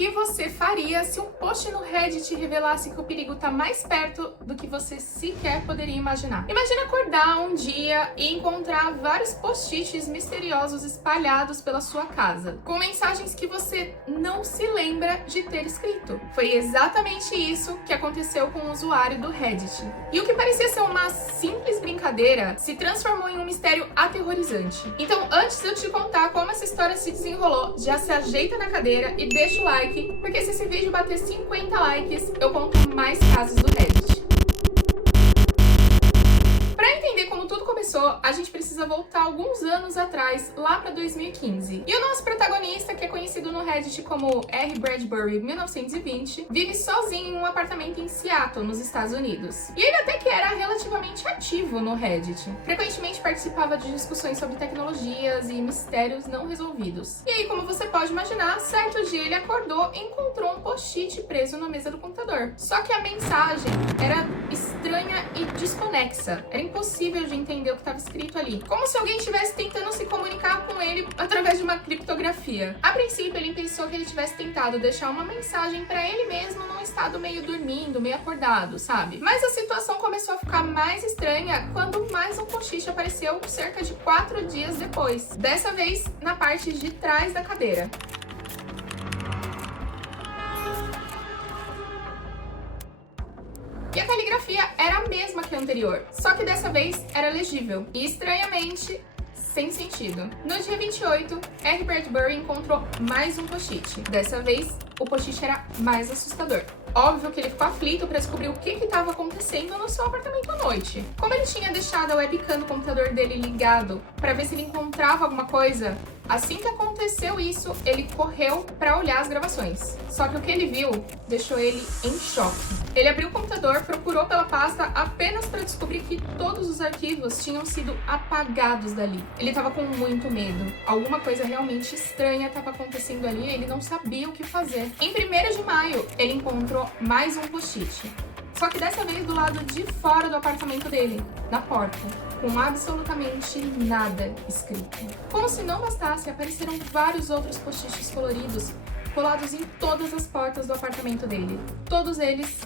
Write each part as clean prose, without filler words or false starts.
que você faria se um post no Reddit revelasse que o perigo tá mais perto do que você sequer poderia imaginar? Imagina acordar um dia e encontrar vários post-its misteriosos espalhados pela sua casa, com mensagens que você não se lembra de ter escrito. Foi exatamente isso que aconteceu com o usuário do Reddit. E o que parecia ser uma simples brincadeira se transformou em um mistério aterrorizante. Então, antes de eu te contar como essa história se desenrolou, já se ajeita na cadeira e deixa o like, porque se esse vídeo bater 50 likes, eu conto mais casos do Reddit. Para entender como tudo começou, a gente precisa voltar alguns anos atrás, lá para 2015. E o nosso protagonista, que é conhecido no Reddit como R. Bradbury 1920, vive sozinho em um apartamento em Seattle, nos Estados Unidos. E ele até que era relativamente ativo no Reddit. Frequentemente participava de discussões sobre tecnologias e mistérios não resolvidos. E aí, como você pode imaginar, certo dia ele acordou e encontrou um post-it preso na mesa do computador. Só que a mensagem era estranha e desconexa. Era impossível de entender o que estava escrito ali. Como se alguém estivesse tentando se comunicar com ele através de uma criptografia. A princípio, ele pensou que ele tivesse tentado deixar uma mensagem para ele mesmo num estado meio dormindo, meio acordado, sabe? Mas a situação começou a ficar mais estranha quando mais um post-it apareceu cerca de 4 dias depois. Dessa vez, na parte de trás da cadeira. E a caligrafia era a mesma que a anterior, só que dessa vez era legível e, estranhamente, sem sentido. No dia 28, R. Bradbury encontrou mais um post-it. Dessa vez, o post-it era mais assustador. Óbvio que ele ficou aflito para descobrir o que estava acontecendo no seu apartamento à noite. Como ele tinha deixado a webcam do computador dele ligado para ver se ele encontrava alguma coisa, assim que aconteceu isso, ele correu para olhar as gravações. Só que o que ele viu deixou ele em choque. Ele abriu o computador, procurou pela pasta apenas para descobrir que todos os arquivos tinham sido apagados dali. Ele estava com muito medo. Alguma coisa realmente estranha estava acontecendo ali e ele não sabia o que fazer. Em 1º de maio, ele encontrou mais um post-it. Só que dessa vez do lado de fora do apartamento dele, na porta, com absolutamente nada escrito. Como se não bastasse, apareceram vários outros post-its coloridos colados em todas as portas do apartamento dele, todos eles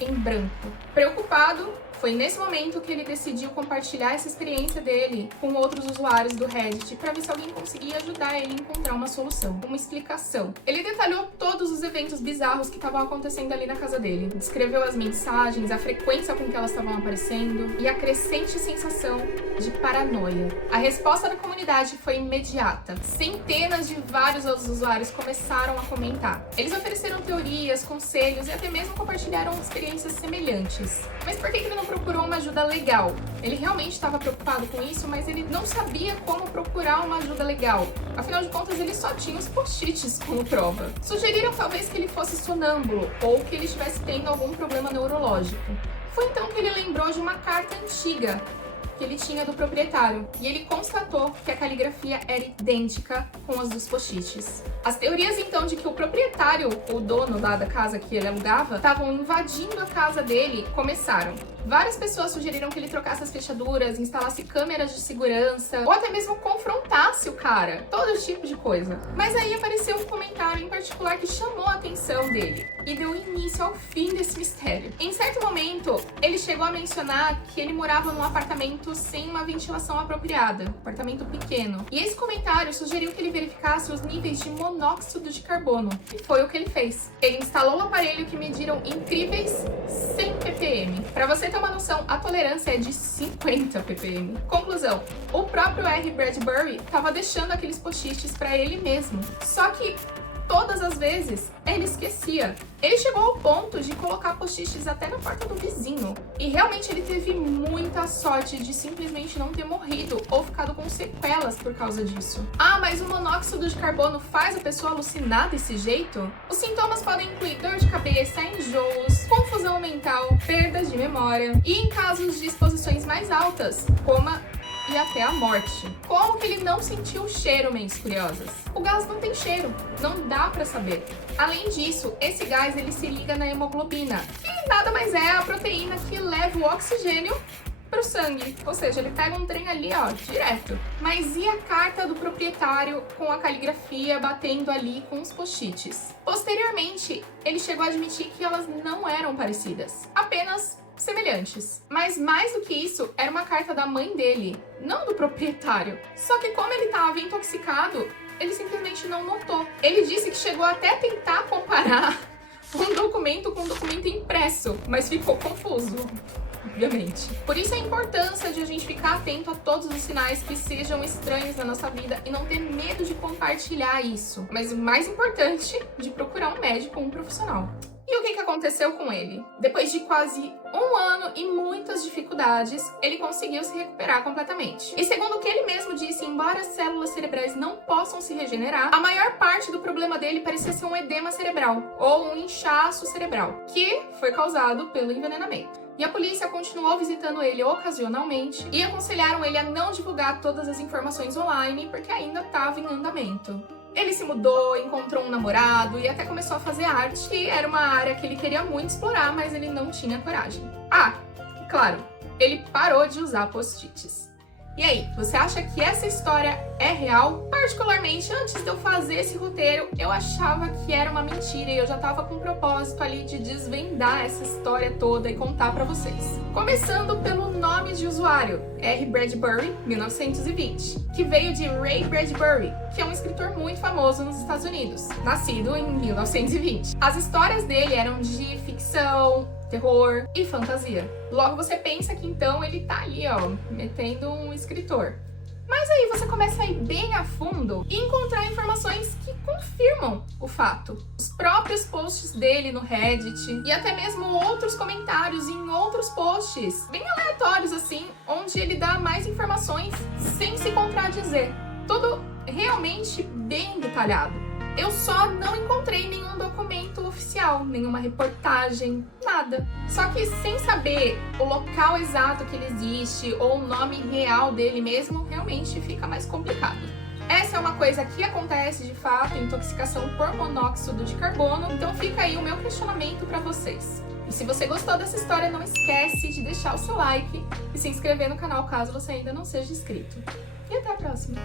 em branco. Preocupado, foi nesse momento que ele decidiu compartilhar essa experiência dele com outros usuários do Reddit para ver se alguém conseguia ajudar ele a encontrar uma solução, uma explicação. Ele detalhou todos os eventos bizarros que estavam acontecendo ali na casa dele, descreveu as mensagens, a frequência com que elas estavam aparecendo e a crescente sensação de paranoia. A resposta da comunidade foi imediata. Centenas de vários outros usuários começaram a comentar. Eles ofereceram teorias, conselhos e até mesmo compartilharam experiências semelhantes. Mas por que ele não procurou uma ajuda legal? Ele realmente estava preocupado com isso, mas ele não sabia como procurar uma ajuda legal. Afinal de contas, ele só tinha os post-its como prova. Sugeriram talvez que ele fosse sonâmbulo ou que ele estivesse tendo algum problema neurológico. Foi então que ele lembrou de uma carta antiga que ele tinha do proprietário, e ele constatou que a caligrafia era idêntica com as dos post-its. As teorias então de que o proprietário, o dono lá da casa que ele alugava, estavam invadindo a casa dele começaram. Várias pessoas sugeriram que ele trocasse as fechaduras, instalasse câmeras de segurança, ou até mesmo confrontasse o cara. Todo tipo de coisa. Mas aí apareceu um comentário em particular que chamou a atenção dele e deu início ao fim desse mistério. Em certo momento, ele chegou a mencionar que ele morava num apartamento sem uma ventilação apropriada, apartamento pequeno. E esse comentário sugeriu que ele verificasse os níveis de monóxido de carbono. E foi o que ele fez. Ele instalou um aparelho que mediram incríveis 100 ppm. Para você ter uma noção, a tolerância é de 50 ppm. Conclusão, o próprio R. Bradbury estava deixando aqueles post-its para ele mesmo. Só que todas as vezes ele esquecia. Ele chegou ao ponto de colocar post-its até na porta do vizinho. E realmente ele teve muita sorte de simplesmente não ter morrido ou ficado com sequelas por causa disso. Ah, mas o monóxido de carbono faz a pessoa alucinar desse jeito? Os sintomas podem incluir dor de cabeça, enjoos, confusão mental, perdas de memória e, em casos de exposições mais altas, coma e até a morte. Como que ele não sentiu o cheiro, mentes curiosas? O gás não tem cheiro, não dá pra saber. Além disso, esse gás ele se liga na hemoglobina, que nada mais é a proteína que leva o oxigênio pro sangue, ou seja, ele pega um trem ali, ó, direto. Mas e a carta do proprietário com a caligrafia batendo ali com os post-its? Posteriormente, ele chegou a admitir que elas não eram parecidas, apenas semelhantes. Mas mais do que isso, era uma carta da mãe dele, não do proprietário. Só que como ele estava intoxicado, ele simplesmente não notou. Ele disse que chegou até a tentar comparar um documento com um documento impresso, mas ficou confuso, obviamente. Por isso a importância de a gente ficar atento a todos os sinais que sejam estranhos na nossa vida e não ter medo de compartilhar isso. Mas o mais importante, de procurar um médico ou um profissional. E o que aconteceu com ele? Depois de quase um ano e muitas dificuldades, ele conseguiu se recuperar completamente. E segundo o que ele mesmo disse, embora as células cerebrais não possam se regenerar, a maior parte do problema dele parecia ser um edema cerebral, ou um inchaço cerebral, que foi causado pelo envenenamento. E a polícia continuou visitando ele ocasionalmente e aconselharam ele a não divulgar todas as informações online, porque ainda estava em andamento. Ele se mudou, encontrou um namorado e até começou a fazer arte, que era uma área que ele queria muito explorar, mas ele não tinha coragem. Ah, e claro, ele parou de usar post-its. E aí, você acha que essa história é real? Particularmente, antes de eu fazer esse roteiro, eu achava que era uma mentira e eu já tava com o propósito ali de desvendar essa história toda e contar pra vocês. Começando pelo nome de usuário, R. Bradbury, 1920, que veio de Ray Bradbury, que é um escritor muito famoso nos Estados Unidos, nascido em 1920. As histórias dele eram de ficção, terror e fantasia. Logo você pensa que então ele tá ali, ó, metendo um escritor. Mas aí você começa a ir bem a fundo e encontrar informações que confirmam o fato. Os próprios posts dele no Reddit e até mesmo outros comentários em outros posts, bem aleatórios assim, onde ele dá mais informações sem se contradizer. Tudo realmente bem detalhado. Eu só não encontrei nenhum documento oficial, nenhuma reportagem, nada. Só que sem saber o local exato que ele existe ou o nome real dele mesmo, realmente fica mais complicado. Essa é uma coisa que acontece de fato, intoxicação por monóxido de carbono, então fica aí o meu questionamento para vocês. E se você gostou dessa história, não esquece de deixar o seu like e se inscrever no canal caso você ainda não seja inscrito. E até a próxima!